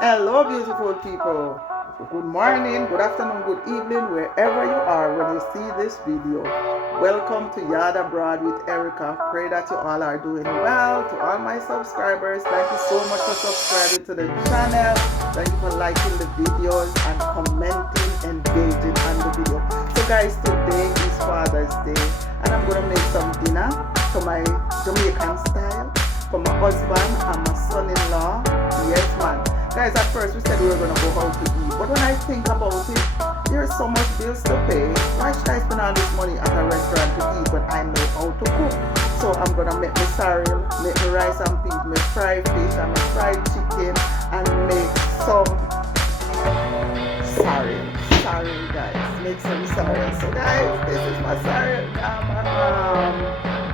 Hello, beautiful people. Good morning, good afternoon, good evening, wherever you are when you see this video. Welcome to Yard Abroad with Erica. Pray that you all are doing well. To all my subscribers, thank you so much for subscribing to the channel. Thank you for liking the videos and commenting, engaging on the video. So guys, today is Father's Day and I'm going to make some dinner for my Jamaican style for my husband and my son-in-law. Yes, man. Guys, at first we said we were going to go out to eat, but when I think about it, there's so much bills to pay. Why should I spend all this money at a restaurant to eat when I know how to cook? So I'm going to make me sorrel, make me rice and peas, make fried fish and make fried chicken, and make some sorrel, guys. Make some sorrel. So guys, this is my sorrel.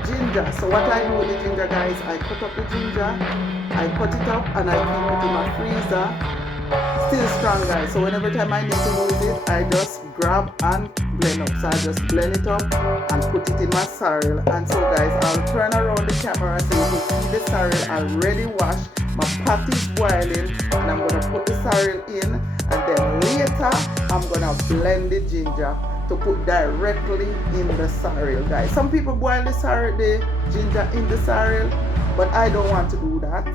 Ginger. So what I do with the ginger, guys, I cut up the ginger, I cut it up and I keep it in my freezer. Still strong, guys. So whenever time I need to use it, I just grab and blend up. So I just blend it up and put it in my sorrel. And so guys, I'll turn around the camera so you can see the sorrel already washed. My pot is boiling and I'm gonna put the sorrel in, and then later I'm gonna blend the ginger to put directly in the sorrel, guys. Some people boil the ginger in the sorrel, but I don't want to do that.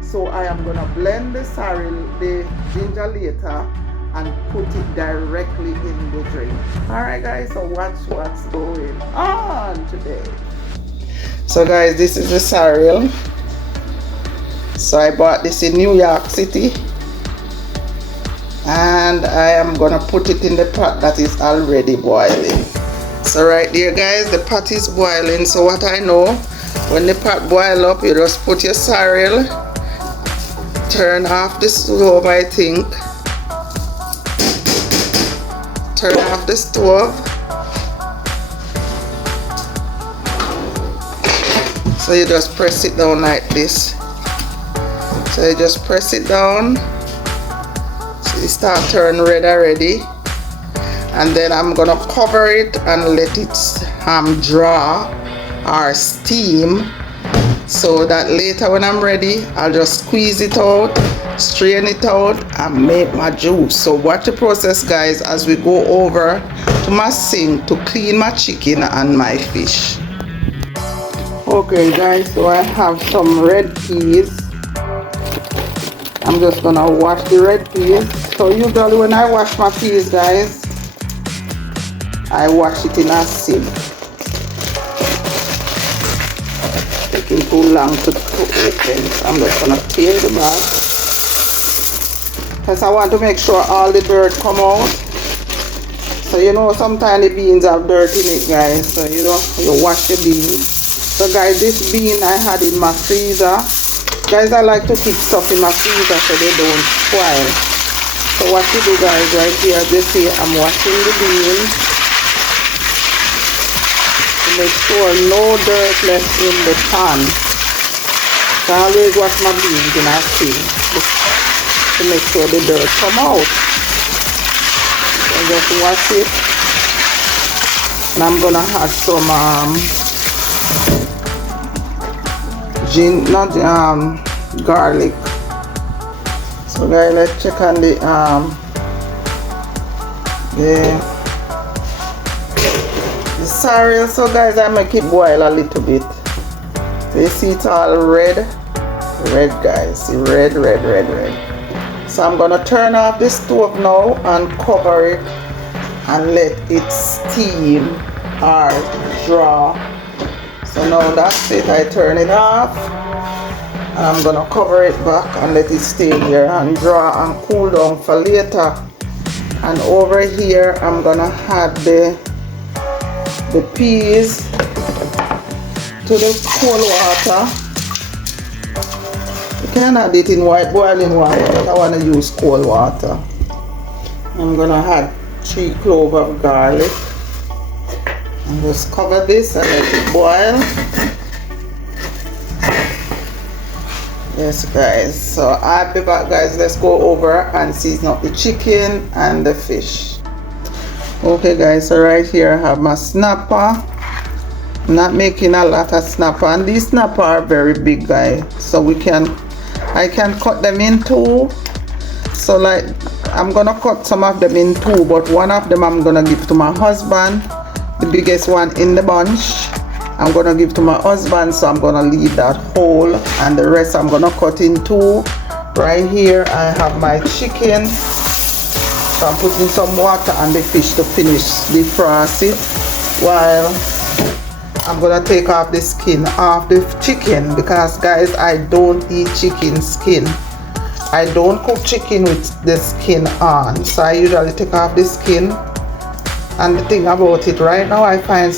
So I am gonna blend the sorrel, the ginger later, and put it directly in the drink. Alright guys, so watch what's going on today. So guys, this is the sorrel. So I bought this in New York City, and I am gonna put it in the pot that is already boiling. So right there guys, the pot is boiling. So what I know, when the pot boil up, you just put your sorrel, turn off the stove, I think, turn off the stove. So you just press it down like this. So you just press it down. So it start turn red already, and then I'm gonna cover it and let it draw or steam, so that later when I'm ready, I'll just squeeze it out, strain it out, and make my juice. So watch the process guys as we go over to my sink to clean my chicken and my fish. Okay guys, so I have some red peas. I'm just gonna wash the red peas. So usually when I wash my peas guys, I wash it in a sink. Taking too long to open. So I'm just gonna tear the bag, because I want to make sure all the dirt come out. So you know sometimes the beans have dirt in it guys, so you wash the beans. So guys, this bean I had in my freezer. Guys, I like to keep stuff in my freezer so they don't spoil. So what you do guys, right here, you see I'm washing the beans to make sure no dirt left in the pan. So I always wash my beans in a sink to make sure the dirt come out. So just wash it. And I'm gonna add some garlic. So guys, let's check on the sorrel. So guys, I make it boil a little bit. So you see it's all red guys, see red. So I'm gonna turn off the stove now and cover it and let it steam or draw. So now that's it, I turn it off, and I'm gonna cover it back and let it stay here and draw and cool down for later. And over here I'm gonna add the peas to the cold water. You can add it in boiling water, but I want to use cold water. I'm gonna add 3 cloves of garlic. And just cover this and let it boil. Yes guys, so I'll be back guys. Let's go over and season up the chicken and the fish. Okay guys, so right here I have my snapper. I'm not making a lot of snapper, and these snapper are very big guys, so I can cut them in two So like I'm gonna cut some of them in two, but one of them I'm gonna give to my husband, the biggest one in the bunch. I'm gonna give to my husband, so I'm gonna leave that whole, and the rest I'm gonna cut in two. Right here I have my chicken, so I'm putting some water on the fish to finish defrost it, while I'm gonna take off the skin off the chicken, because guys, I don't eat chicken skin. I don't cook chicken with the skin on, so I usually take off the skin. And the thing about it, right now I find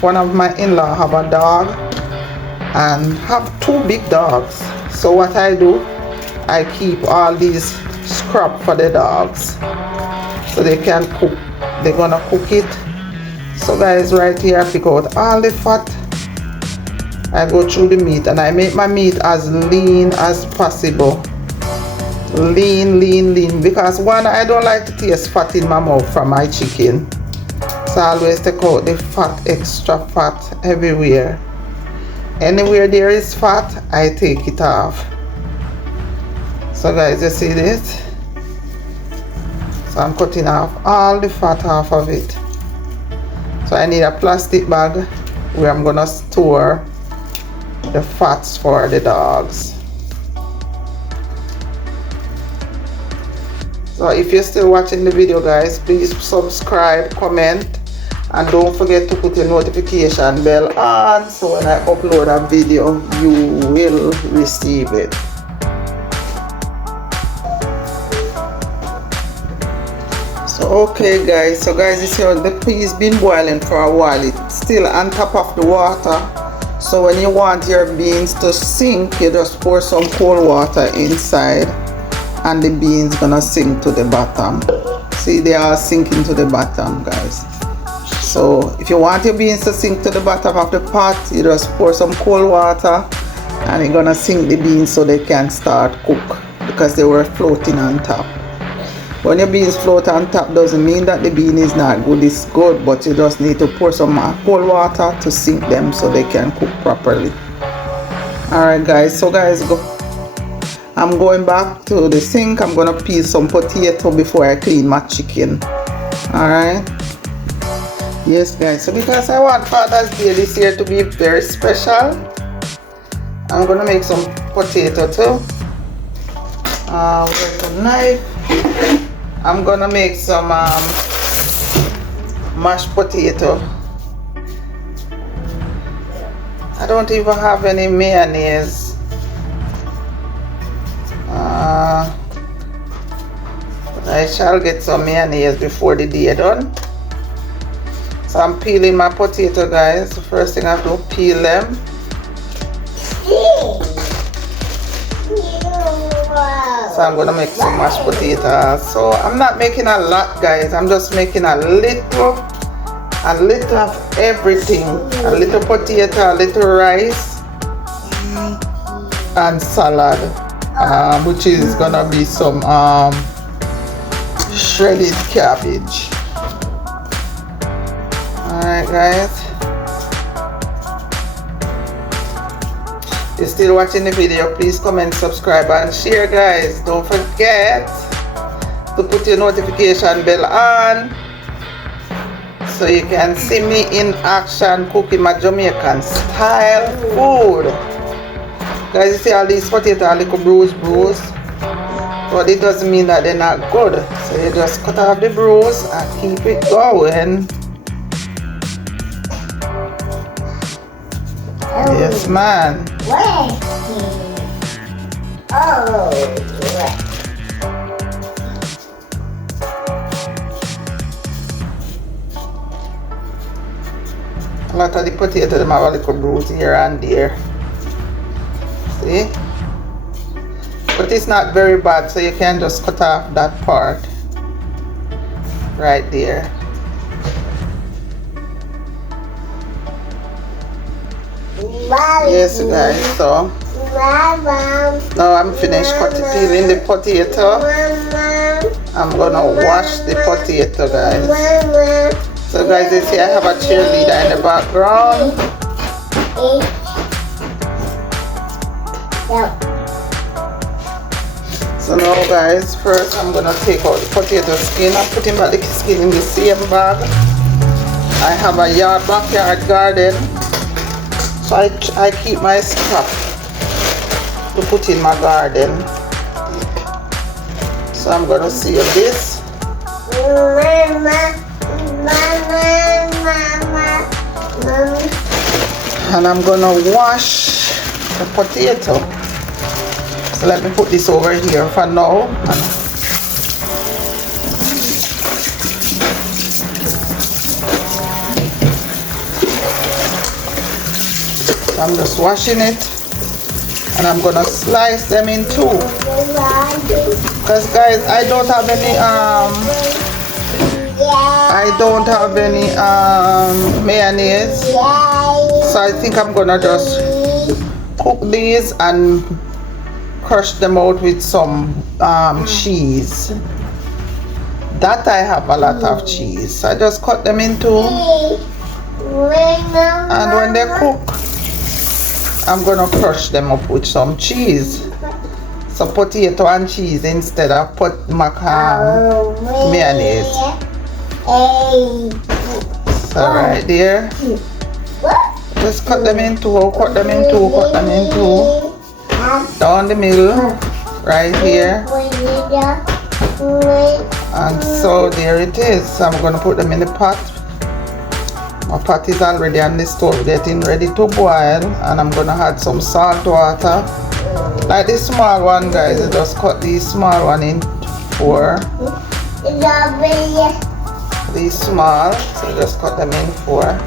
one of my in-law have a dog and have two big dogs. So what I do, I keep all these scrap for the dogs so they can cook. They're gonna cook it. So guys, right here I pick out all the fat. I go through the meat and I make my meat as lean as possible. Lean, because one, I don't like to taste fat in my mouth from my chicken. So I always take out the fat, extra fat everywhere. Anywhere there is fat, I take it off. So guys, you see this? So I'm cutting off all the fat off of it. So I need a plastic bag where I'm gonna store the fats for the dogs. So if you're still watching the video, guys, please subscribe, comment, and don't forget to put your notification bell on, so when I upload a video you will receive it. So okay guys, you see the peas been boiling for a while. It's still on top of the water, so when you want your beans to sink, you just pour some cold water inside and the beans gonna sink to the bottom. See, they are sinking to the bottom, guys. So if you want your beans to sink to the bottom of the pot, you just pour some cold water and you're gonna sink the beans so they can start cook, because they were floating on top. When your beans float on top doesn't mean that the bean is not good. It's good, but you just need to pour some cold water to sink them so they can cook properly. Alright guys, so guys, I'm going back to the sink. I'm gonna peel some potato before I clean my chicken. Alright. Yes guys, so because I want Father's Day this year to be very special, I'm gonna make some potato too. With a knife. I'm gonna make some mashed potato. I don't even have any mayonnaise. I shall get some mayonnaise before the day done. So I'm peeling my potato, guys. The first thing I have to peel them. So I'm gonna make some mashed potatoes. So I'm not making a lot, guys. I'm just making a little of everything. A little potato, a little rice, and salad, which is gonna be some shredded cabbage. Alright guys, if you're still watching the video, please comment, subscribe, and share, guys. Don't forget to put your notification bell on so you can see me in action cooking my Jamaican style food. Guys, you see all these potatoes are little bruised, but it doesn't mean that they're not good. So you just cut off the bruise and keep it going. Yes, man. A lot of the potatoes have a little bruise here and there. See? But it's not very bad, so you can just cut off that part right there. Yes guys, so now I'm finished peeling the potato. I'm gonna wash the potato, guys. So guys, you see I have a cheerleader in the background. So now guys, first I'm gonna take out the potato skin and put back the skin in the same bag. I have a backyard garden, so I keep my scrap to put in my garden. So I'm gonna seal this. And I'm gonna wash the potato. So let me put this over here for now. So I'm just washing it, and I'm gonna slice them in two. Because guys, I don't have any mayonnaise, so I think I'm gonna just cook these and crush them out with some cheese. That I have a lot of cheese, so I just cut them in two, and when they cook, I'm gonna crush them up with some cheese. So potato and cheese instead of mayonnaise. So right there, just cut them in two, cut them in two, down the middle, right here. And so there it is. So I'm gonna put them in the pot. My pot is already on the stove getting ready to boil, and I'm gonna add some salt water. Like this small one, guys, I just cut these small one in four. These small, so just cut them in four.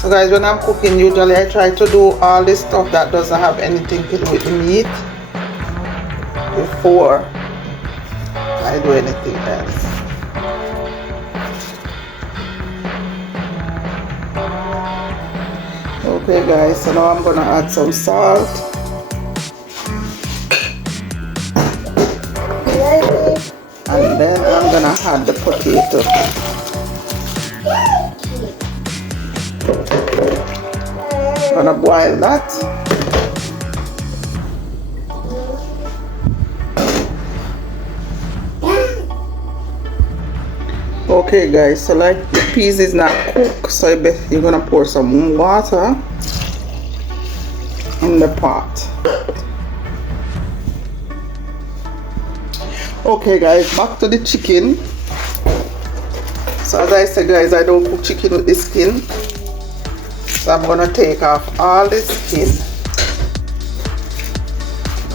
So guys, when I'm cooking, usually I try to do all this stuff that doesn't have anything to do with the meat before I do anything else. Okay guys, so now I'm gonna add some salt. And then I'm gonna add the potato. I'm gonna boil that. Okay guys, so like the peas is not cooked, so you're gonna pour some water in the pot. Okay guys, back to the chicken. So as I said guys, I don't cook chicken with the skin. So I'm gonna take off all the skin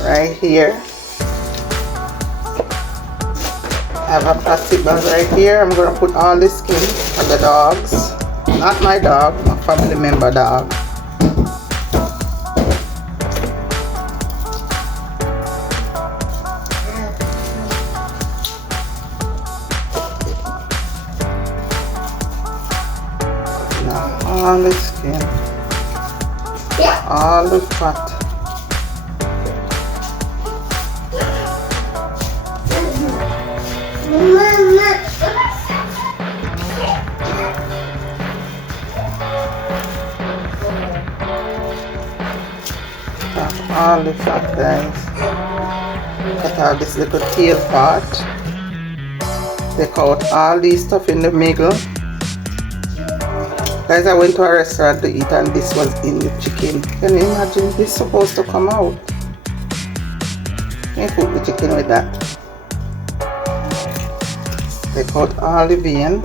right here. I have a plastic bag right here. I'm gonna put all the skin for the dogs. Not my dog, my family member dog. Now all the skin, all the fat. All the fat guys. Cut out this little tail part. Take out all these stuff in the middle. Guys, I went to a restaurant to eat and this was in the chicken. Can you imagine this is supposed to come out? Can you cook the chicken with that? Take out all the vein.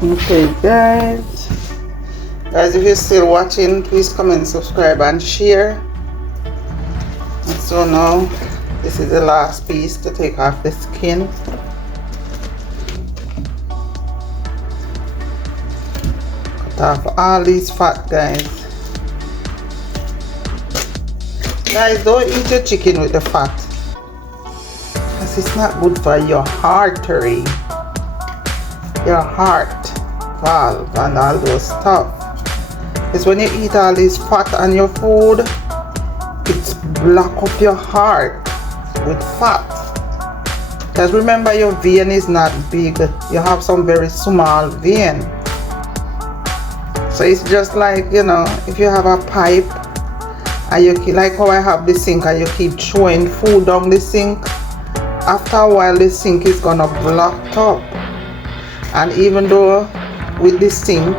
Okay guys, if you're still watching, please comment, subscribe and share. And so now this is the last piece to take off the skin. Cut off all these fat guys. Guys, don't eat your chicken with the fat, because it's not good for your artery, your heart valve and all those stuff. It's when you eat all this fat on your food, it's block up your heart with fat. Because remember, your vein is not big. You have some very small vein. So it's just like, you know, if you have a pipe and you keep, like how I have the sink, and you keep throwing food down the sink, after a while the sink is gonna block up. And even though with the sink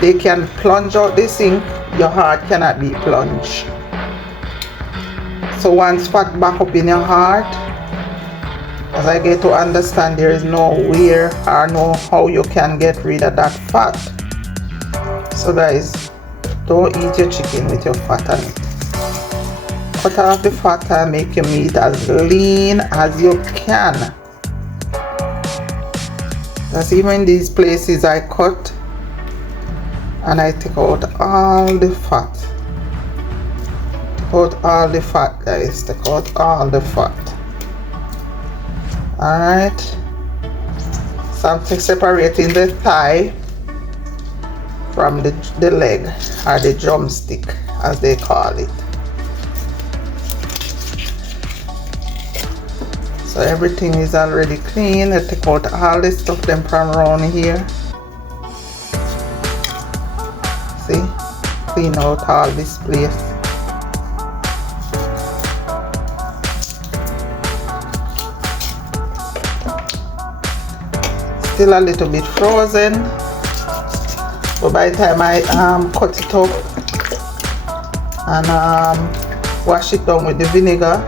they can plunge out the sink, your heart cannot be plunged. So once fat back up in your heart, as I get to understand, there is no where or no how you can get rid of that fat. So guys, don't eat your chicken with your fat on it. Cut off the fat and make your meat as lean as you can. Because even in these places I cut and I take out all the fat. Take out all the fat, guys. Take out all the fat. Alright. So I'm separating the thigh from the leg, or the drumstick as they call it. So everything is already clean. I take out all the stuff them from around here. See? Clean out all this place. Still a little bit frozen. But by the time I cut it up and wash it down with the vinegar,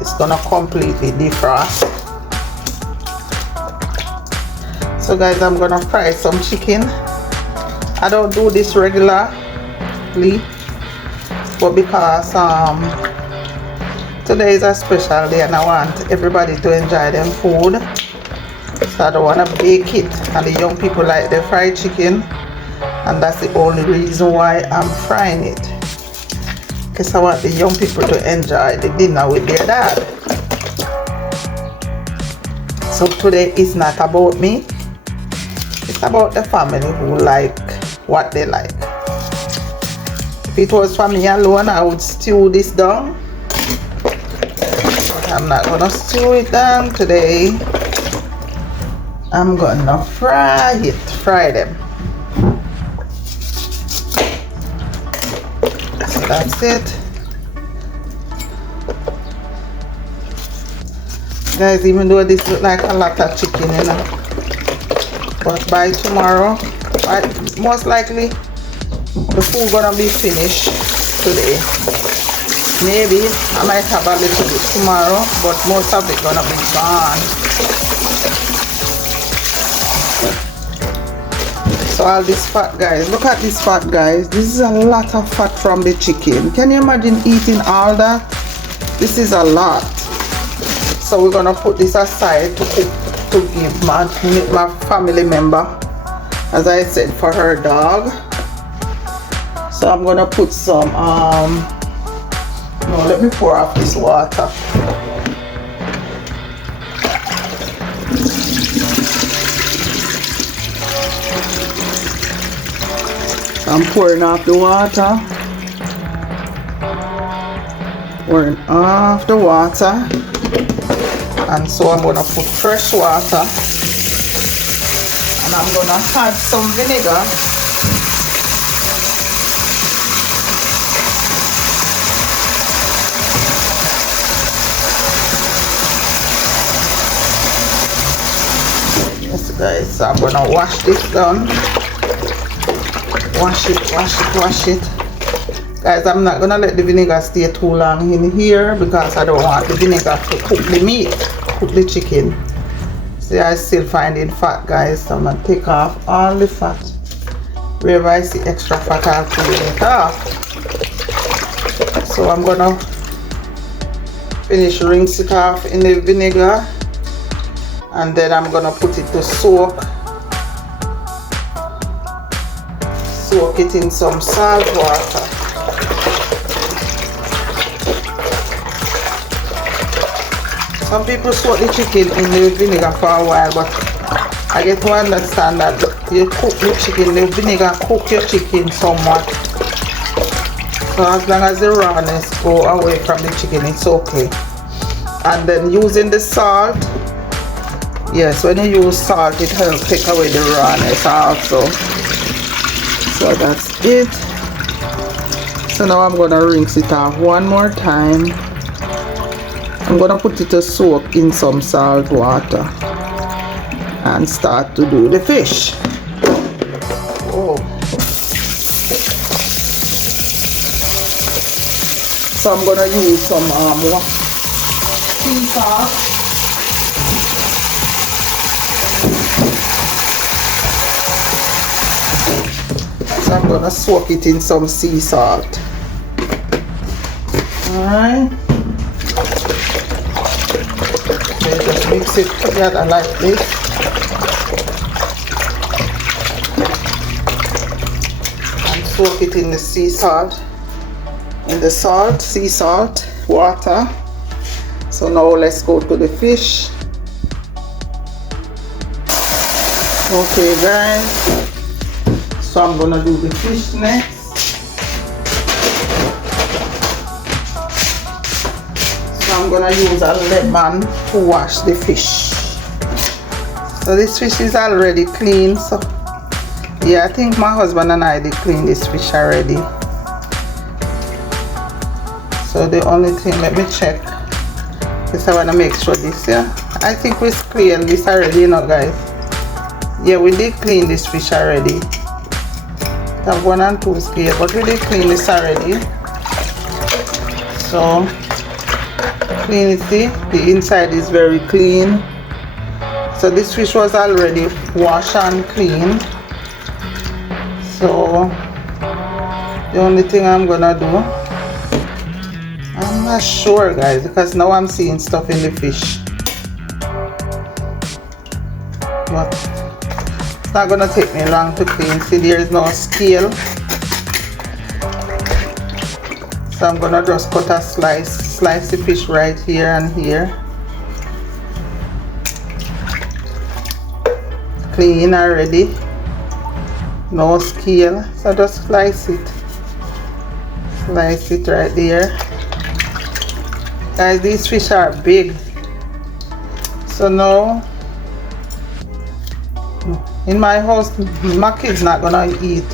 it's gonna completely defrost. So guys, I'm gonna fry some chicken. I don't do this regularly, but because today is a special day and I want everybody to enjoy them food, so I don't want to bake it, and the young people like the fried chicken, and that's the only reason why I'm frying it, because I want the young people to enjoy the dinner with their dad. So today is not about me, it's about the family who like what they like. If it was for me alone, I would stew this down, but I'm not gonna stew it down today. I'm gonna fry them. So that's it. Guys, even though this look like a lot of chicken, you know, but by tomorrow, most likely the food gonna be finished today. Maybe I might have a little bit tomorrow, but most of it gonna be gone. So all this fat, guys, look at this fat, guys. This is a lot of fat from the chicken. Can you imagine eating all that? This is a lot. So we're gonna put this aside to cook, to give my family member, as I said, for her dog. So I'm gonna put some no, let me pour off this water. I'm pouring off the water. Pouring off the water. And so I'm gonna put fresh water. And I'm gonna add some vinegar. Yes guys, so I'm gonna wash this down. Wash it. Guys, I'm not gonna let the vinegar stay too long in here because I don't want the vinegar to cook the meat, cook the chicken. See, I still finding fat, guys, so I'm gonna take off all the fat. Wherever I see extra fat, I'll clean it off. So I'm gonna finish rinse it off in the vinegar, and then I'm gonna put it to soak it in some salt water. Some people soak the chicken in the vinegar for a while, but I get to understand that you cook the chicken, the vinegar cook your chicken somewhat. So as long as the rawness go away from the chicken, it's okay. And then using the salt, yes, when you use salt it helps take away the rawness also. So that's it. So now I'm gonna rinse it off one more time. I'm gonna put it to soak in some salt water and start to do the fish. Oh. So I'm gonna use some sea salt. So I'm gonna soak it in some sea salt. Alright. Okay, just mix it together like this. And soak it in the sea salt. In the sea salt water. So now let's go to the fish. Okay guys, so I'm gonna do the fish next. So I'm gonna use a lemon to wash the fish. So this fish is already clean, so yeah, I think my husband and I did clean this fish already. So the only thing, let me check, because I want to make sure this, yeah, I think we cleaned this already, you know guys. Yeah, we did clean this fish already. That 1 and 2 is clear, but we did clean this already. So clean it, see, the inside is very clean. So this fish was already washed and clean. So the only thing I'm gonna do, I'm not sure guys, because now I'm seeing stuff in the fish, but it's not gonna take me long to clean. See, there is no scale, so I'm gonna just cut a slice the fish right here and here. Clean already, no scale, so just slice it right there. Guys, these fish are big. So now, in my house, my kids not gonna eat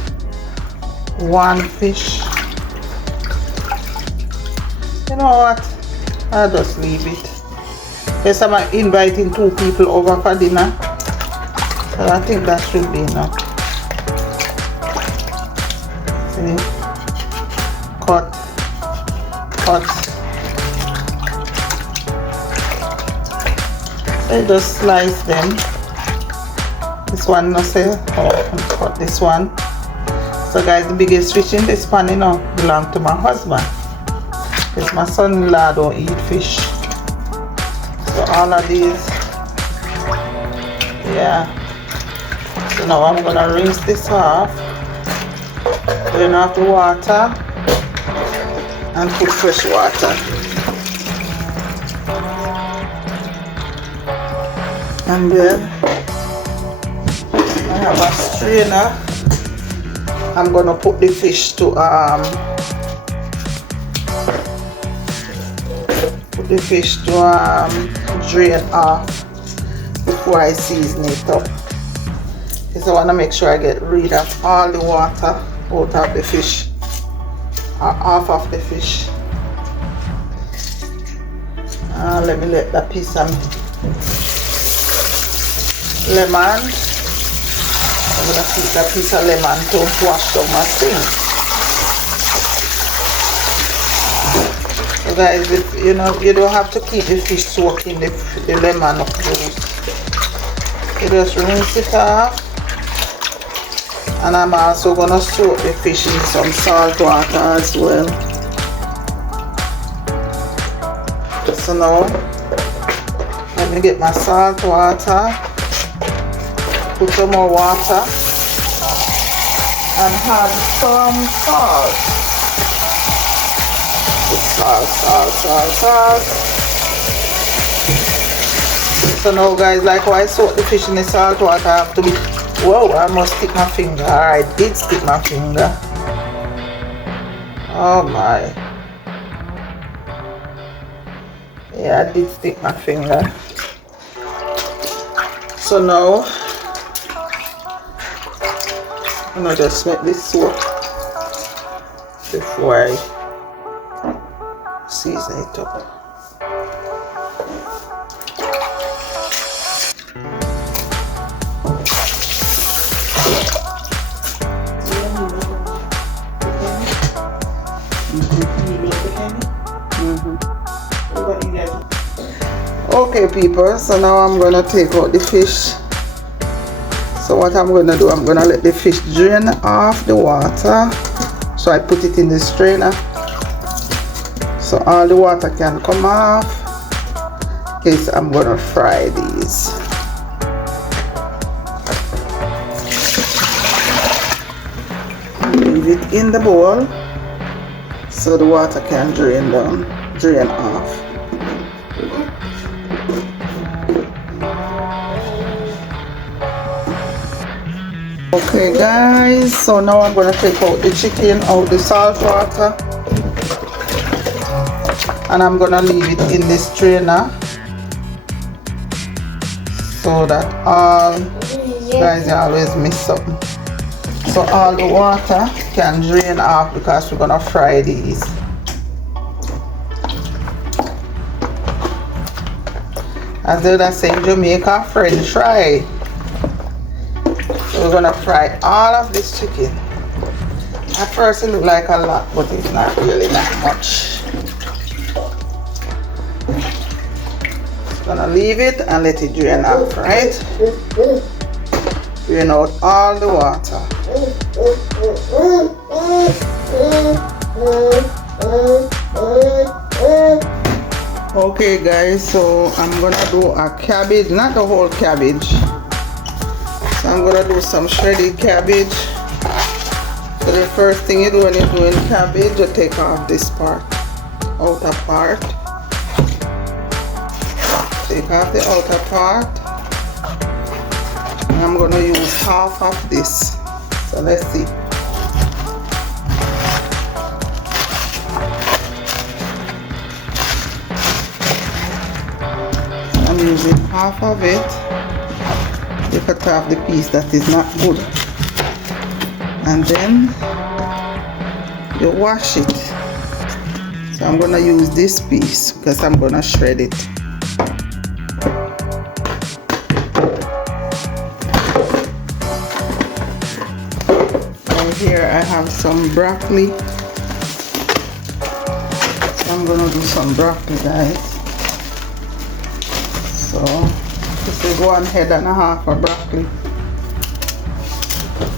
one fish. You know what? I'll just leave it. Yes, I'm inviting 2 people over for dinner. So I think that should be enough. See? Cut. I just slice them. This one, no say, oh, cut this one. So guys, the biggest fish in this pan, you know, belong to my husband, because my son-in-law don't eat fish. So all of these, yeah. So now I'm gonna rinse this off, turn off the water, and put fresh water. And then I have a strainer. I'm gonna put the fish to drain off before I season it up, because I want to make sure I get rid of all the water out of the fish, or off of the fish. Let me let that piece of lemon. I'm gonna keep that piece of lemon to wash down my sink. So guys, you know, you don't have to keep the fish soaking the lemon juice. You just rinse it off. And I'm also gonna soak the fish in some salt water as well. So now, let me get my salt water. Put some more water and add some salt. Put salt. So now guys, like how I soak the fish in the salt water, I have to be, whoa, I must stick my finger. I did stick my finger. Oh my. Yeah, I did stick my finger. So now I'm gonna just make this soak before I season it up. Okay people, so now I'm gonna take out the fish. So what I'm gonna do, I'm gonna let the fish drain off the water. So I put it in the strainer so all the water can come off. Okay, so I'm gonna fry these. Leave it in the bowl so the water can drain off. Okay guys, so now I'm gonna take out the chicken out the salt water and I'm gonna leave it in the strainer so that all, guys, you always miss something, so all the water can drain off because we're gonna fry these. As they would say in Jamaica, French fry. So we're gonna fry all of this chicken. At first it looked like a lot, but it's not really that much. Just gonna leave it and let it drain out, right? Drain out all the water. Okay guys, so I'm gonna do a cabbage, not the whole cabbage. So I'm gonna do some shredded cabbage. So the first thing you do when you're doing cabbage, you take off this part, outer part. Take off the outer part. And I'm gonna use half of this. So let's see. I'm using half of it. You cut off the piece that is not good, and then you wash it. So I'm gonna use this piece because I'm gonna shred it. And here I have some broccoli, so I'm gonna do some broccoli, guys. So this is 1.5 heads of broccoli.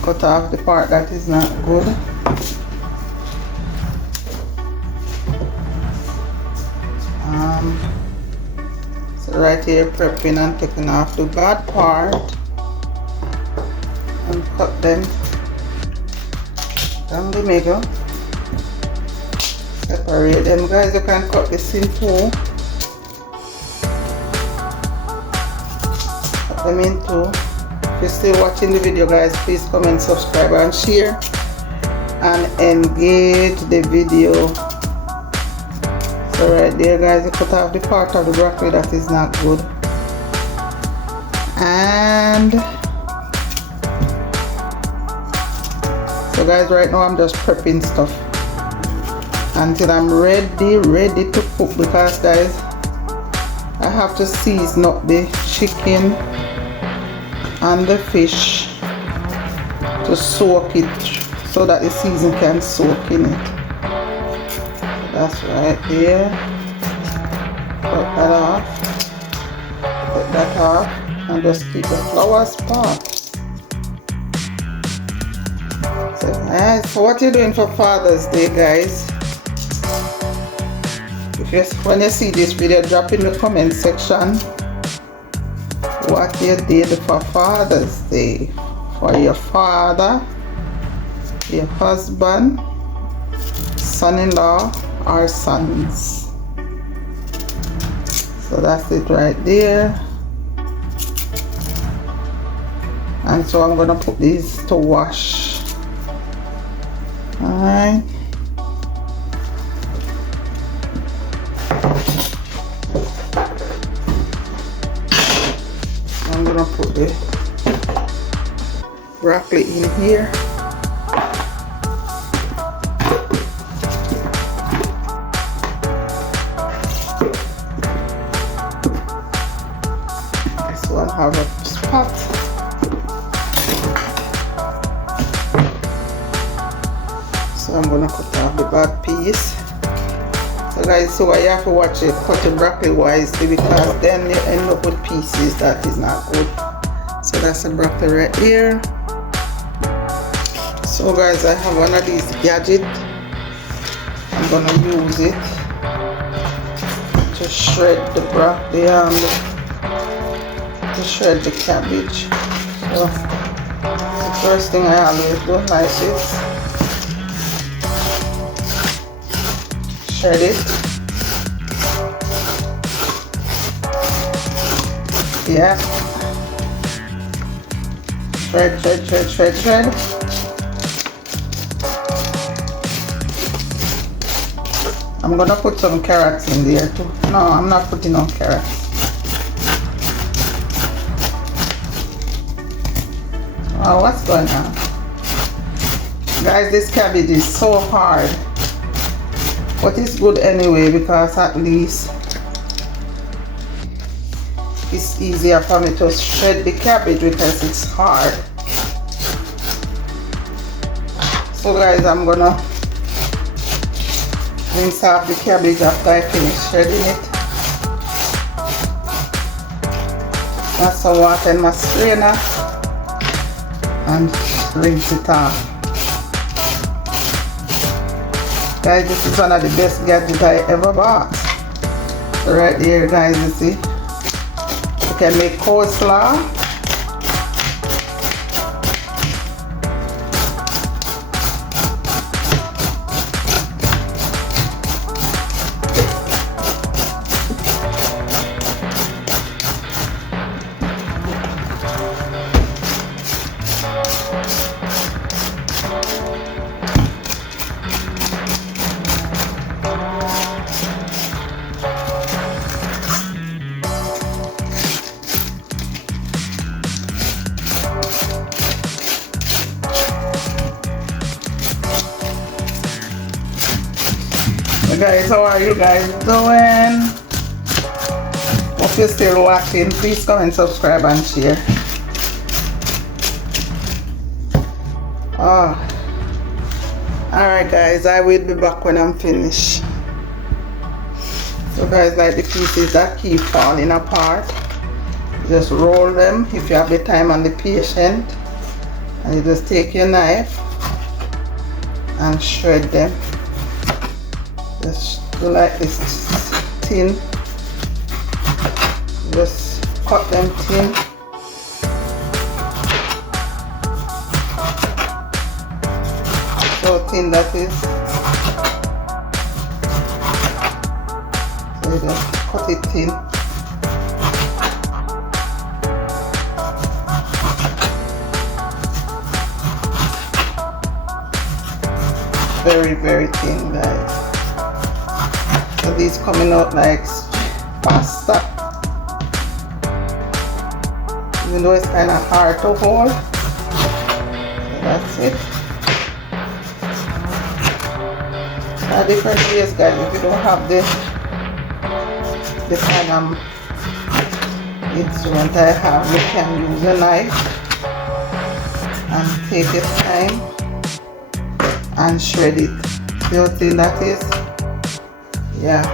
Cut off the part that is not good. So right here, prepping and taking off the bad part and cut them down the middle. Separate them, guys. You can cut this in two. Them in two. If you're still watching the video, guys, please comment, subscribe and share and engage the video. So right there, guys, you cut off the part of the broccoli that is not good. And so guys, right now I'm just prepping stuff until I'm ready to cook, because guys, I have to season up the chicken and the fish to soak it so that the season can soak in it. So that's right there. Cut that off. Put that off and just keep the flowers part. So what are you doing for Father's Day, guys? When you see this video, drop in the comment section what you did for Father's Day for your father, your husband, son-in-law, or sons. So that's it right there. And so I'm gonna put these to wash. Alright. the broccoli in here. This one have a spot. So I'm gonna cut off the bad piece. So guys, so you have to watch it, cut the broccoli wisely, because then you end up with pieces that is not good. So that's the broccoli right here. So guys, I have one of these gadgets. I'm gonna use it to shred the broccoli to shred the cabbage. So the first thing I always do like this. Shred it. Yeah. Shred, shred, shred, shred, shred. I'm gonna put some carrots in there too. No, I'm not putting no carrots. Oh, what's going on? Guys, this cabbage is so hard. But it's good anyway, because at least it's easier for me to shred the cabbage because it's hard. So guys, I'm gonna rinse off the cabbage after I finish shredding it. Add some water in my strainer and rinse it off. Guys, this is one of the best gadgets I ever bought. So right here, guys, you see, you can make coleslaw. Guys, how are you guys doing? If you're still watching, please comment, subscribe and share. Oh, alright guys, I will be back when I'm finished. So guys, like the pieces that keep falling apart, just roll them if you have the time and the patience, and you just take your knife and shred them. Just do like this thin. Just cut them thin. So thin that is. So you just cut it thin. Very, very thin, guys. So these coming out like pasta, even though it's kind of hard to hold. So that's it. There are different ways, guys. If you don't have this kind of instrument I have, you can use a knife and take your time and shred it. See how thin that is? Yeah.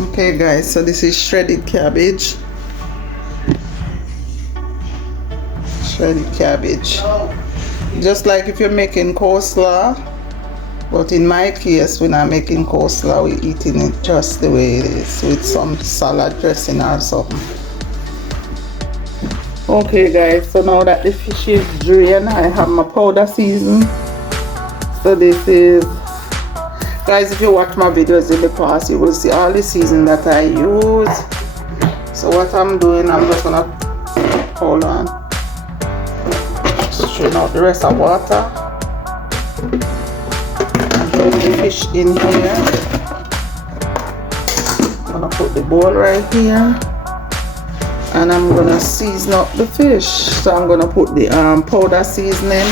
Okay guys, so this is shredded cabbage. Shredded cabbage. Just like if you're making coleslaw, but in my case, we're not making coleslaw, we're eating it just the way it is, with some salad dressing or something. Okay guys, so now that the fish is drained, I have my powder season. So this is, guys, if you watch my videos in the past, you will see all the season that I use. So what I'm doing, I'm just gonna, hold on, strain out the rest of water. Put the fish in here. I'm gonna put the bowl right here, and I'm gonna season up the fish. So I'm gonna put the powder seasoning.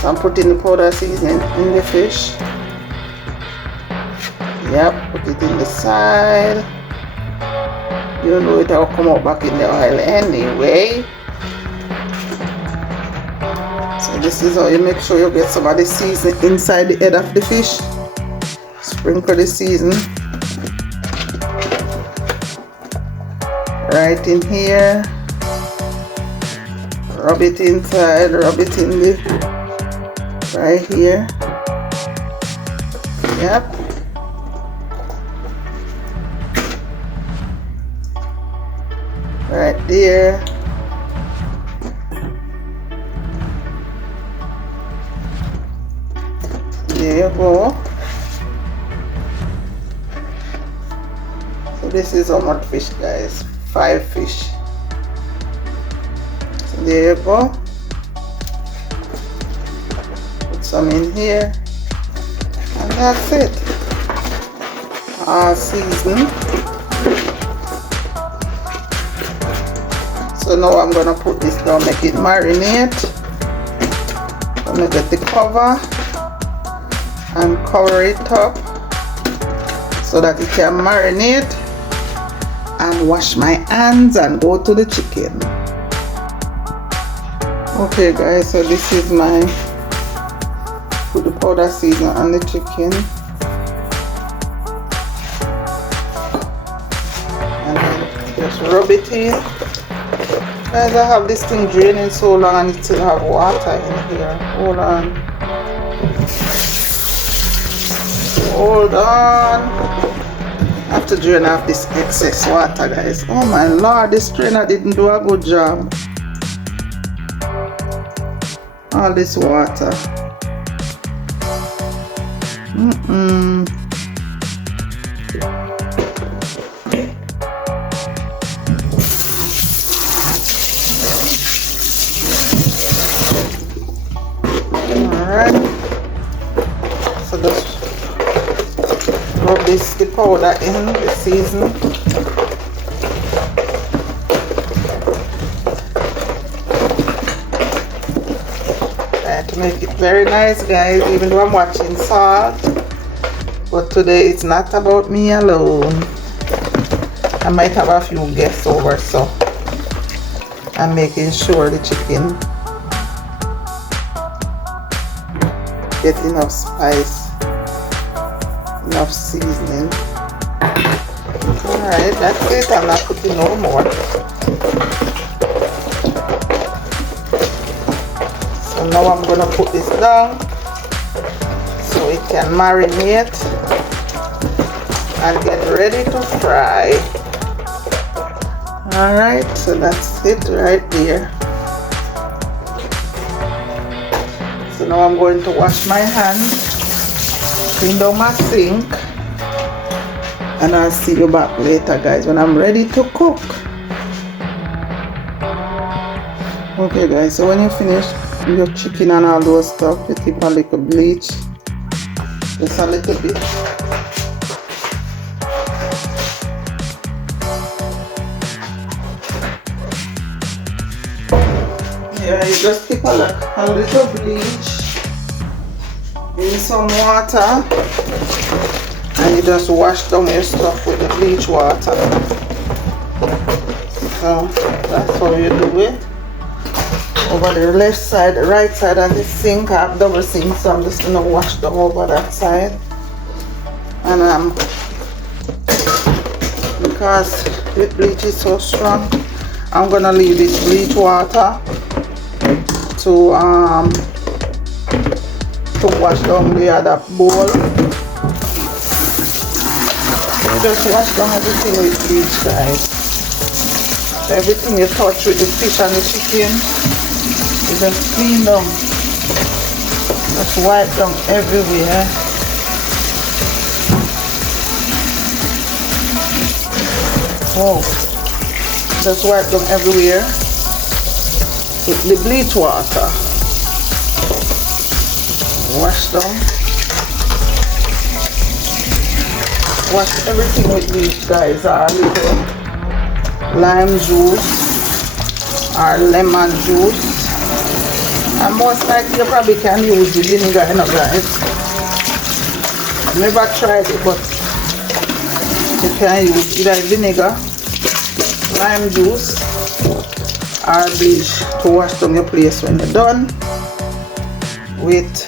So I'm putting the powder seasoning in the fish. Yep, put it in the side. You know it will come out back in the oil anyway. So this is how you make sure you get some of the seasoning inside the head of the fish. Sprinkle the season right in here. Rub it inside, rub it in the, right here. Yep. Right there. There you go. So this is how much fish, guys. 5 fish. So there you go. Put some in here. And that's it. All seasoned. So now I'm gonna put this down, make it marinate. I'm gonna get the cover and cover it up so that it can marinate, and wash my hands and go to the chicken. Okay guys, so this is my, put the powder season on the chicken, and then just rub it in. Guys, I have this thing draining so long and it still have water in here. Hold on. Hold on. I have to drain off this excess water, guys. Oh my lord, this strainer didn't do a good job. All this water. Alright. So just rub the powder in the season. Try to make it very nice, guys, even though I'm watching salt. But today it's not about me alone. I might have a few guests over, so I'm making sure the chicken get enough spice, enough seasoning. Alright, that's it. I'm not putting no more. So now I'm gonna put this down so it can marinate and get ready to fry. Alright, so that's it right there. So now I'm going to wash my hands, clean down my sink, and I'll see you back later, guys, when I'm ready to cook. Okay guys, so when you finish your chicken and all those stuff, you keep a little bleach, just a little bit. Yeah, you just keep a little bleach in some water, and you just wash down your stuff with the bleach water. So that's how you do it. Over the left side, the right side of the sink, I have double sink, so I'm just gonna wash them over that side. And because the bleach is so strong. I'm gonna leave this bleach water to wash down the other bowl. So just wash down everything with bleach, guys. Everything you touch with the fish and the chicken, you just clean them. Just wipe them everywhere. Whoa. Just wipe them everywhere with the bleach water. Wash them. Wash everything with bleach, guys. Our little lime juice or lemon juice. And most likely you probably can use the vinegar, you know, guys. Never tried it, but you can use either vinegar, lime juice, or bleach to wash down your place when you're done with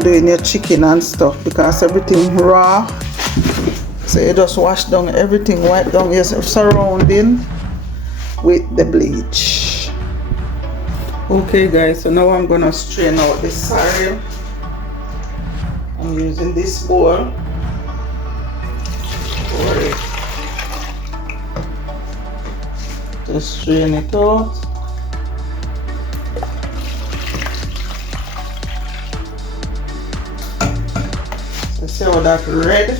doing your chicken and stuff, because everything raw. So you just wash down everything, wipe down your surrounding with the bleach. Okay guys, so now I'm gonna strain out the sorrel. I'm using this bowl for it to strain it out. So see how that red.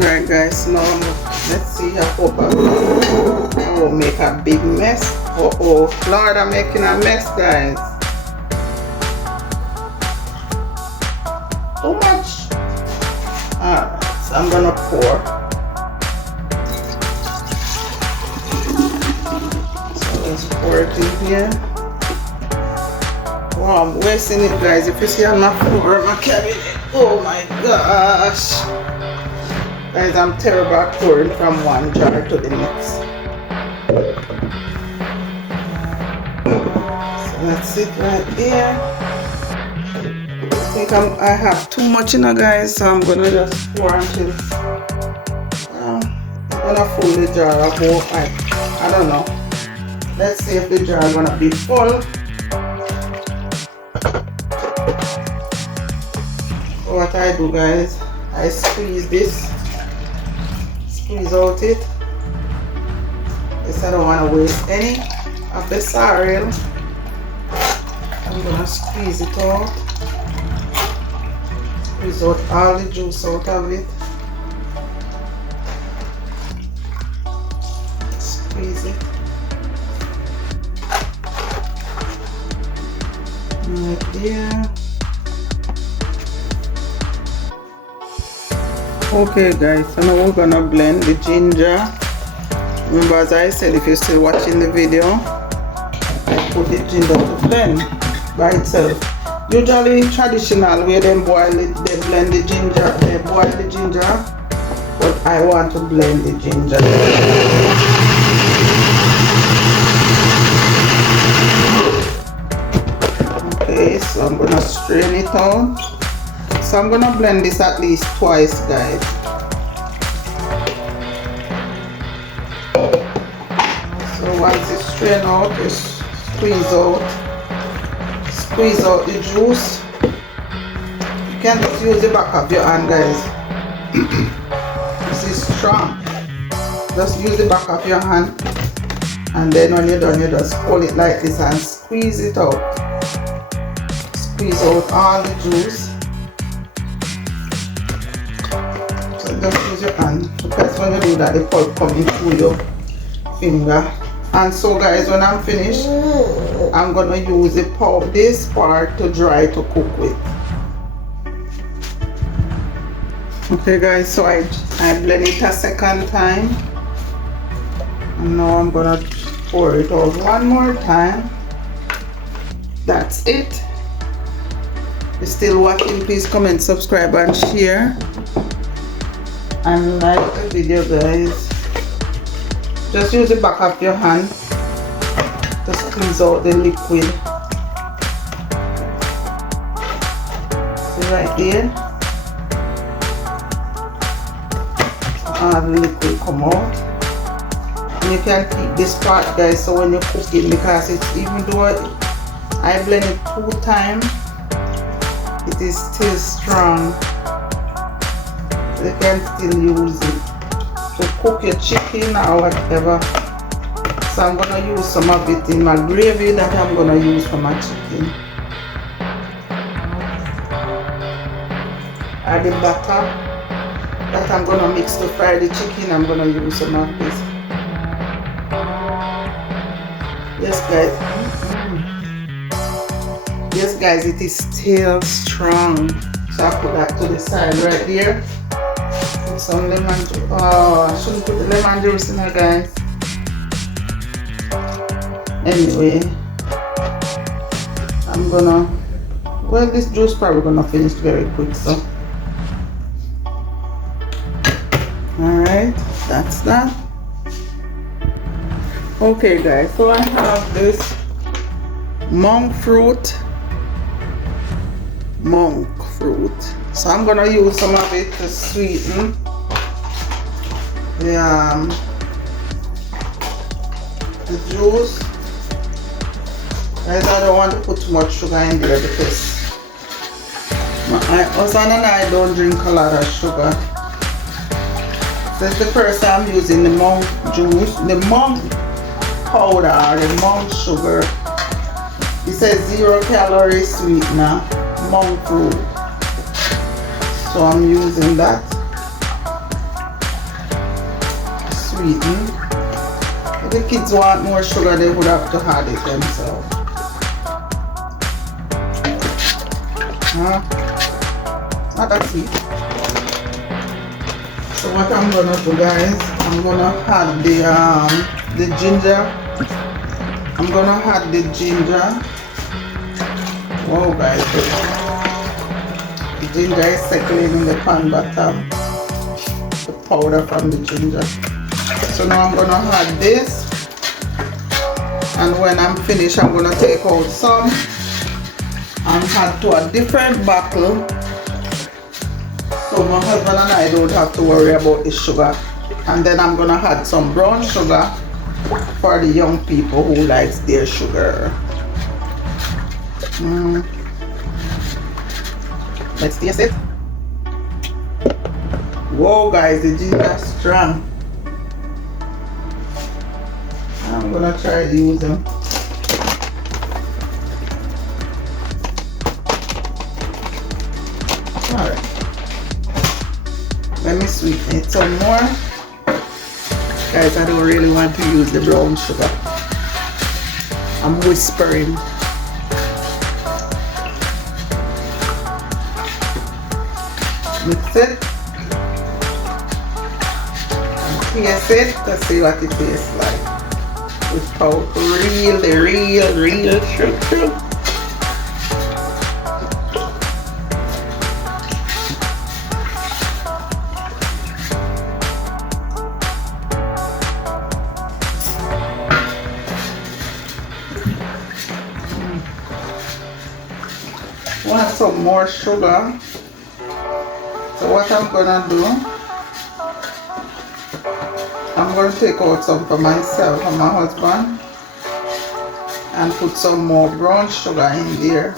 Alright guys, now let's see how I will make a big mess. Oh Lord, I'm making a mess, guys. Too much. Alright, so I'm gonna pour. So let's pour it in here. Wow, I'm wasting it, guys. If you see on my floor, my cabinet. Oh my gosh. Guys, I'm terrible at pouring from one jar to the next. So that's it right there. I think I have too much in there, guys, so I'm gonna just pour until I'm gonna fill the jar up. I don't know. Let's see if the jar is gonna be full. So what I do, guys, I squeeze this. Squeeze out it. Because I don't want to waste any of the sorrel. I'm gonna squeeze it out. Squeeze out all the juice out of it. Squeeze it. Right there. Okay guys, so now we're gonna blend the ginger. Remember, as I said, if you're still watching the video, I put the ginger to blend by itself. Usually traditional way they boil it, they blend the ginger, they boil the ginger, but I want to blend the ginger. Okay, so I'm gonna strain it out. So I'm gonna blend this at least twice, guys. So once it's strained out, just squeeze out the juice. You can just use the back of your hand, guys. This is strong. Just use the back of your hand, and then when you're done, you just pull it like this and squeeze it out. Squeeze out all the juice. Just use your hand, because when you do that, the pulp coming through your finger. And so guys, when I'm finished, I'm gonna use this part to dry to cook with. Okay guys, so I blend it a second time, and now I'm gonna pour it out one more time. That's it. If you're still watching, please comment, subscribe and share. And like the video, guys. Just use the back of your hand to to squeeze out the liquid. See right there? All the liquid come out. And you can keep this part, guys, so when you cook it, because it's, even though I blend it 2 times, it is still strong. You can still use it to cook your chicken or whatever. So I'm gonna use some of it in my gravy that I'm gonna use for my chicken. Add the butter that I'm gonna mix to fry the chicken. I'm gonna use some of this. Yes, guys. Yes, guys, it is still strong. So I put that to the side right there. Put some lemon juice. Oh, I shouldn't put the lemon juice in there, guys. Anyway, I'm gonna, well, this juice probably gonna finish very quick, so. Alright, that's that. Okay, guys, so I have this monk fruit. So I'm gonna use some of it to sweeten the juice. Guys, I don't want to put too much sugar in there because my husband and I don't drink a lot of sugar. This is the first time I'm using the monk juice, the monk powder, or the monk sugar. It says 0 calorie sweetener, monk fruit. So I'm using that to sweeten. If the kids want more sugar, they would have to add it themselves. Not that sweet. So what I'm gonna do, guys, I'm gonna add the ginger. I'm gonna add the ginger. Wow, guys, the ginger is settling in the pan bottom. The powder from the ginger. So now I'm gonna add this, and when I'm finished, I'm gonna take out some and add to a different bottle, so my husband and I don't have to worry about the sugar. And then I'm gonna add some brown sugar for the young people who likes their sugar. Let's taste it. Whoa, guys, the ginger is strong. I'm gonna try to use them. Alright. Let me sweeten it some more. Guys, I don't really want to use the brown sugar. I'm whispering. Mix it. And taste it to see what it tastes like. Without real sugar. Want some more sugar. So what I'm gonna do, I'm gonna take out some for myself and my husband and put some more brown sugar in there.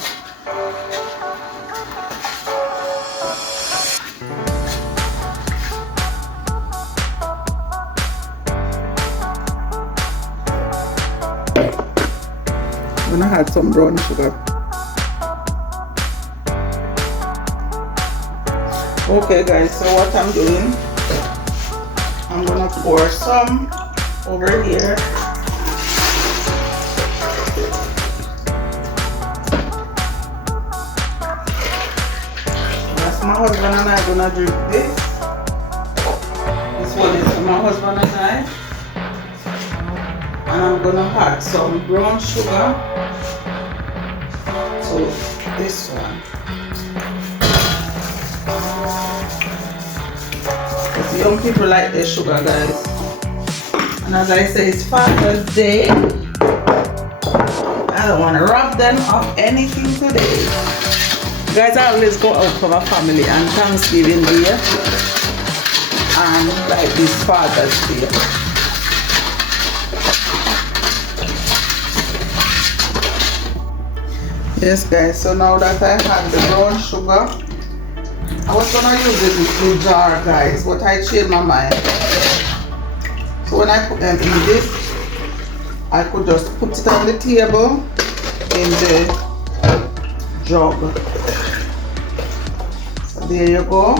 I'm gonna add some brown sugar. Okay, guys, so what I'm doing, I'm gonna pour some over here. That's my husband and I gonna drink this. This one is for my husband and I. And I'm gonna add some brown sugar to this one. Young people like their sugar, guys. And as I say, it's Father's Day. I don't want to rob them of anything today. Guys, I always go out for my family on Thanksgiving Day and like this Father's Day. Yes guys, so now that I had the brown sugar, I was gonna use it in the jar guys, but I changed my mind. So when I put them in this, I could just put it on the table in the jug. So there you go.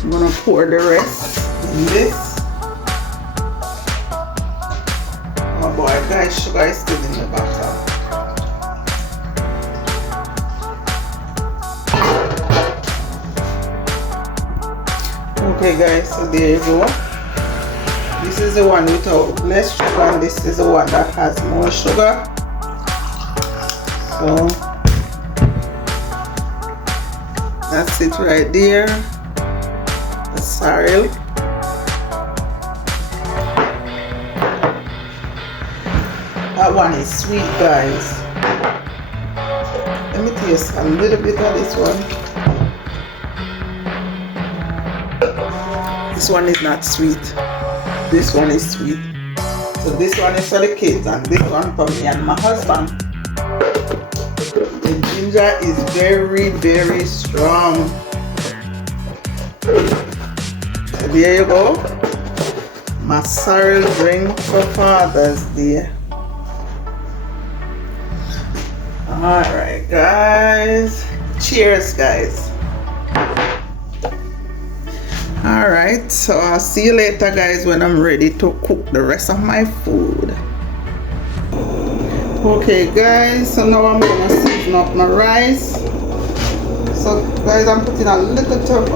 I'm gonna pour the rest in this. Oh boy, guys, sugar is still in the bottle. Okay guys, so there you go. This is the one without less sugar and this is the one that has more sugar. So that's it right there. The sorrel. That one is sweet guys. Let me taste a little bit of this one. This one is not sweet. This one is sweet. So this one is for the kids and this one for me and my husband. The ginger is very, very strong. So there you go. My sorrel drink for Father's Day. Alright guys. Cheers guys. Alright, so I'll see you later guys when I'm ready to cook the rest of my food. Okay guys, so now I'm gonna season up my rice. So guys, I'm putting a little bit of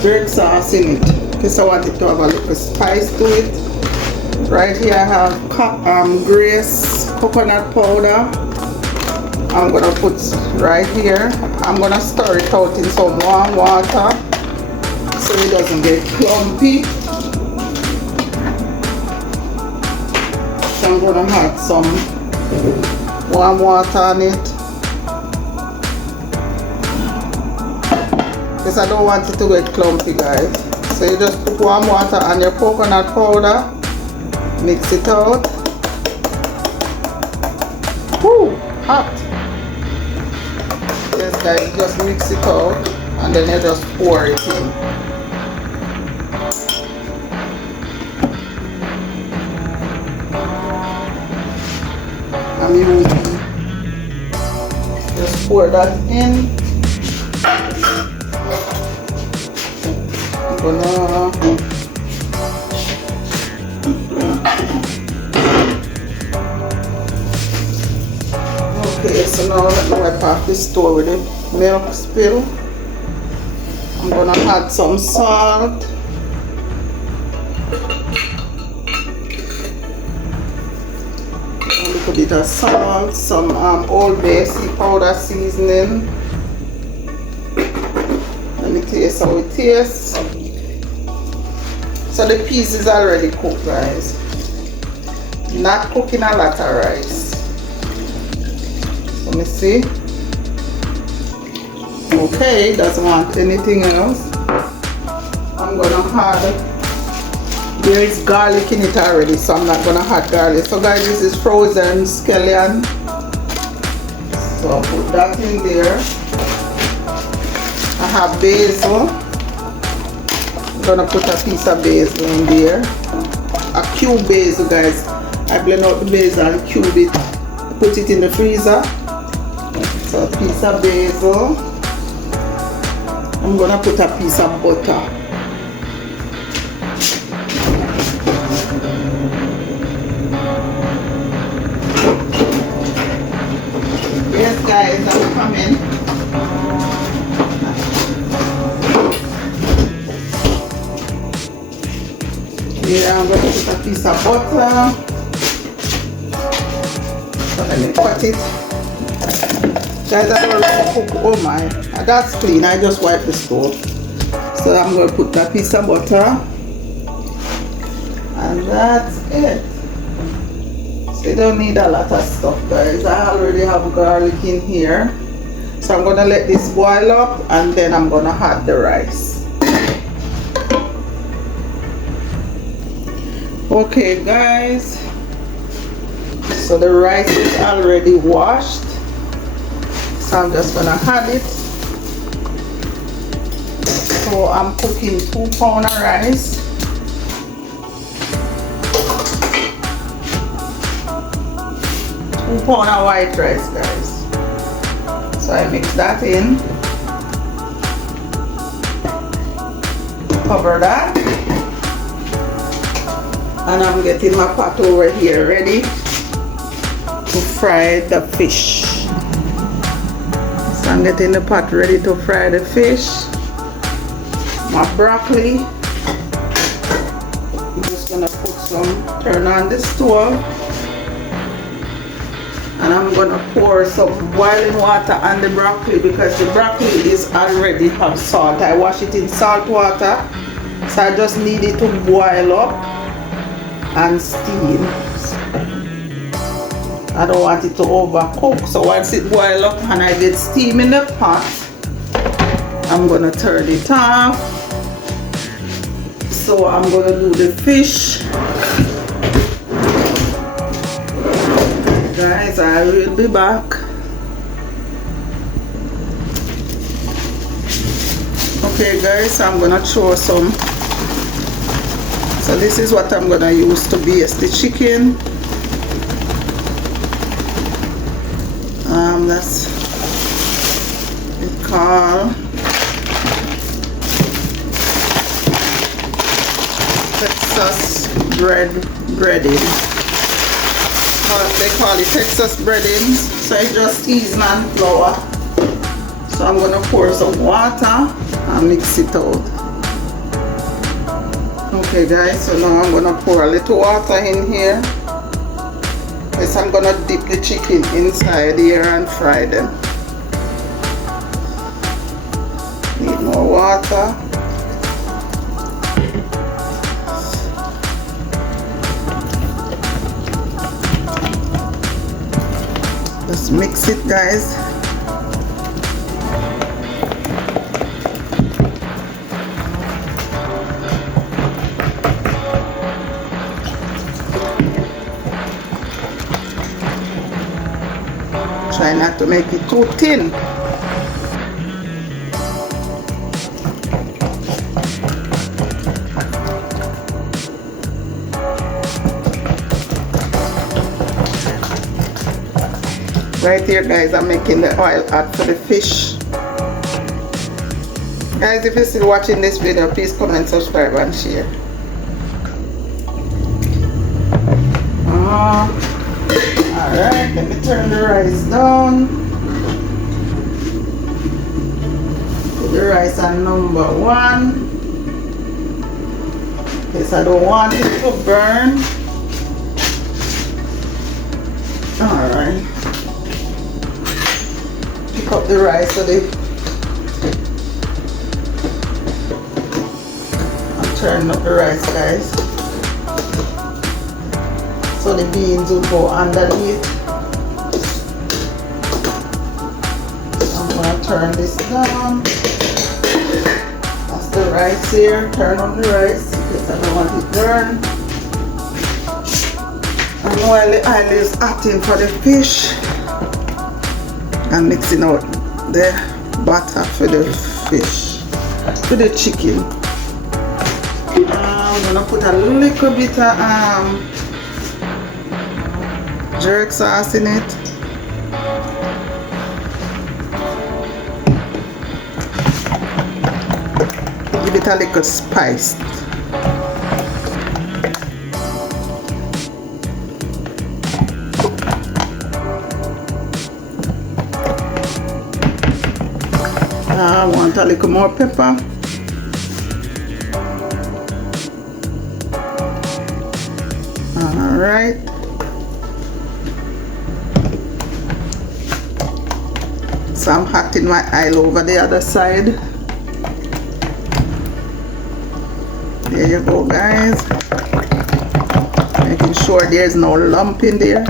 bread sauce in it because I want it to have a little spice to it. Right here I have Grace coconut powder. I'm gonna put right here. I'm gonna stir it out in some warm water so it doesn't get clumpy. So I'm gonna add some warm water on it because I don't want it to get clumpy guys. So you just put warm water on your coconut powder, mix it out. Woo, hot. Yes guys, just mix it out and then you just pour it in. I'm using, just pour that in. I'm gonna okay, so now let me wipe off the stove with the milk spill. I'm gonna add some salt. A little bit of salt, some Old Bay powder seasoning. Let me taste how it tastes. So the piece is already cooked guys. Not cooking a lot of rice. Let me see. Okay, doesn't want anything else. I'm gonna add, there is garlic in it already, so I'm not gonna add garlic. So guys, this is frozen scallion. So I'll put that in there. I have basil. I'm gonna put a piece of basil in there. A cube basil guys. I blend out the basil and cube it. Put it in the freezer. So a piece of basil. I'm gonna put a piece of butter. Yes guys, I'm coming. Here I'm gonna put a piece of butter. So let me cut it. Guys, I don't really cook. Oh my, that's clean. I just wiped the stove. So I'm going to put that piece of butter. And that's it. So you don't need a lot of stuff, guys. I already have garlic in here. So I'm gonna let this boil up and then I'm gonna add the rice. Okay guys, so the rice is already washed. So I'm just gonna add it. So I'm cooking 2 pounds of rice. 2 pounds of white rice, guys. So I mix that in. Cover that. And I'm getting my pot over here ready to fry the fish. So I'm getting the pot ready to fry the fish. My broccoli. I'm just gonna put some, turn on the stove. And I'm gonna pour some boiling water on the broccoli because the broccoli is already have salt. I wash it in salt water. So I just need it to boil up and steam. I don't want it to overcook. So once it boils up and I get steam in the pot, I'm gonna turn it off. So I'm gonna do the fish. Guys, I will be back. Okay guys, I'm gonna throw some. So this is what I'm gonna use to baste the chicken. That's it called Texas breading. They call it Texas breading. So it's just season and flour. So I'm gonna pour some water and mix it out. Okay guys, so now I'm gonna pour a little water in here. Yes, I'm gonna dip the chicken inside here and fry them. Need more water. Just mix it, guys. Try not to make it too thin. Right here guys, I'm making the oil add for the fish. Guys, if you're still watching this video, please comment, subscribe and share. Alright, let me turn the rice down. Put the rice on number 1. Because I don't want it to burn. Alright. Pick up the rice so I'm turning up the rice, guys. So the beans will go underneath. I'm gonna turn this down. That's the rice here. Turn on the rice because I don't want it burned. And while the oil is acting for the fish, I'm mixing out the butter for the fish, for the chicken. I'm gonna put a little bit of jerk sauce in it. Give it a little spice. I want a little more pepper. Alright. So I'm hotting my oil over the other side. There you go, guys. sure there's no lump in there.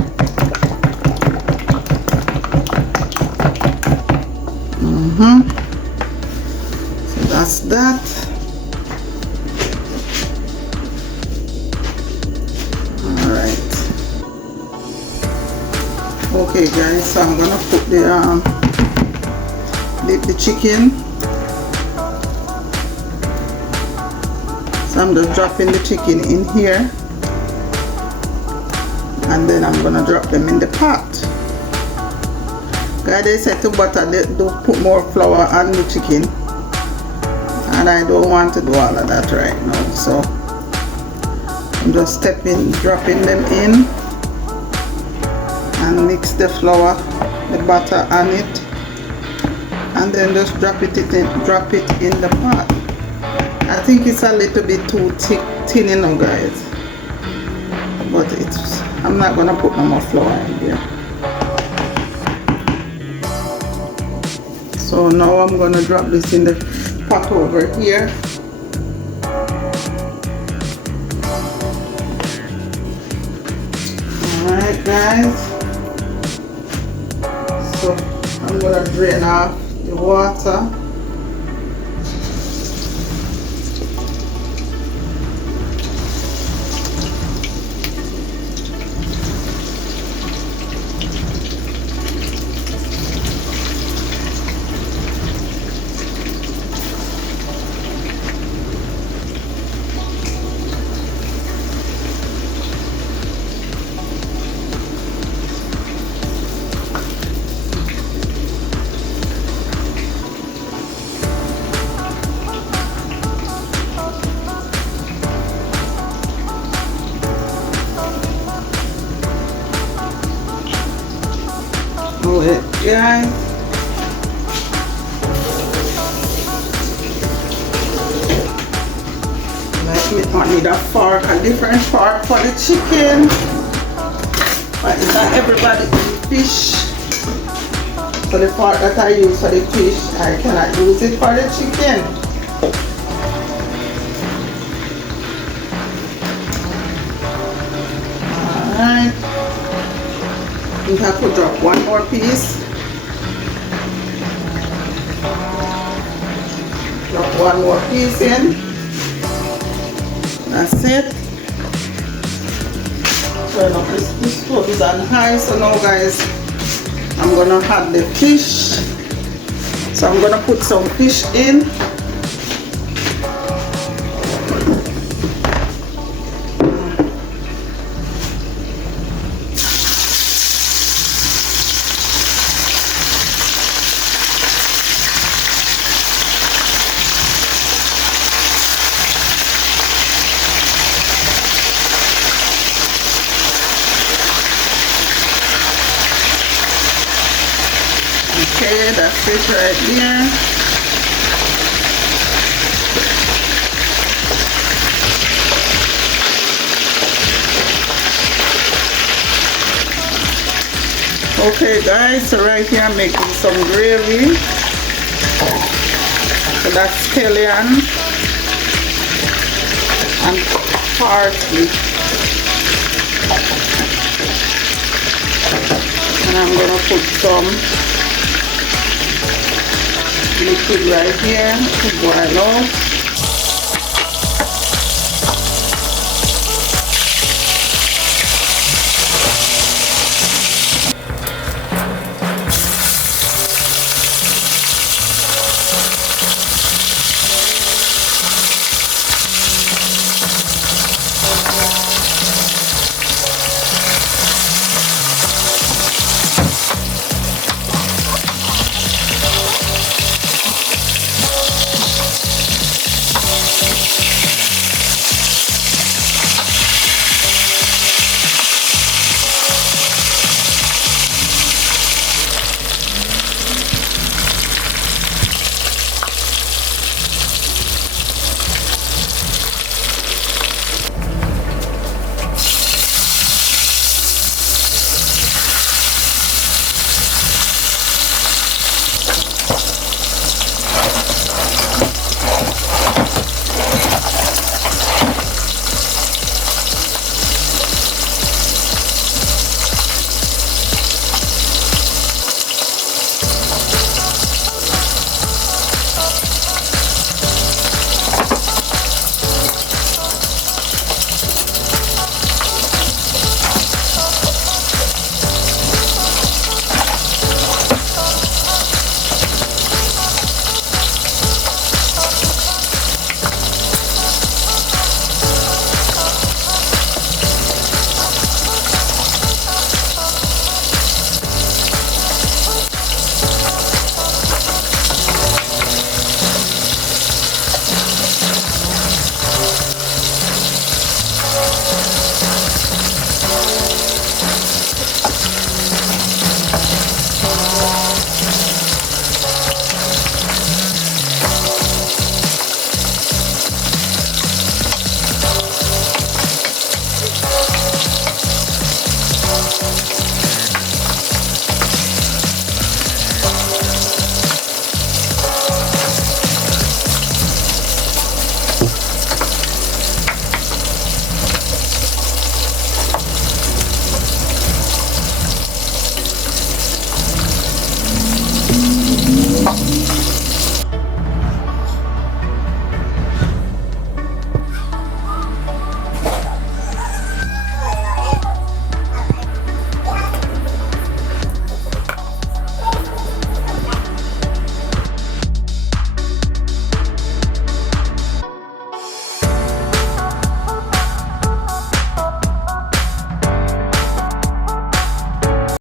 So that's that. Alright. Okay guys, so I'm gonna put the chicken. So I'm just dropping the chicken in here, and then I'm gonna drop them in the pot. Guys, they said to butter, they do put more flour on the chicken, and I don't want to do all of that right now. So I'm just dropping them in, and mix the flour, the butter on it, and then just drop it in the pot. I think it's a little bit too thin, you know, guys, but I'm not gonna put no more flour in there. So now I'm gonna drop this in the pot over here. Alright guys, so I'm gonna drain off the water. Guys, I need a fork, a different fork for the chicken, but it's not everybody eat fish. So the fork that I use for the fish, I cannot use it for the chicken. Alright, I think I could drop one more piece. Drop one more piece in. That's it. Turn up this stove is on high. So now guys, I'm gonna add the fish. So I'm gonna put some fish in. Okay, that's it right there. Okay guys, so right here I'm making some gravy. So that's scallion and parsley. And I'm gonna put some liquid right here to boil out.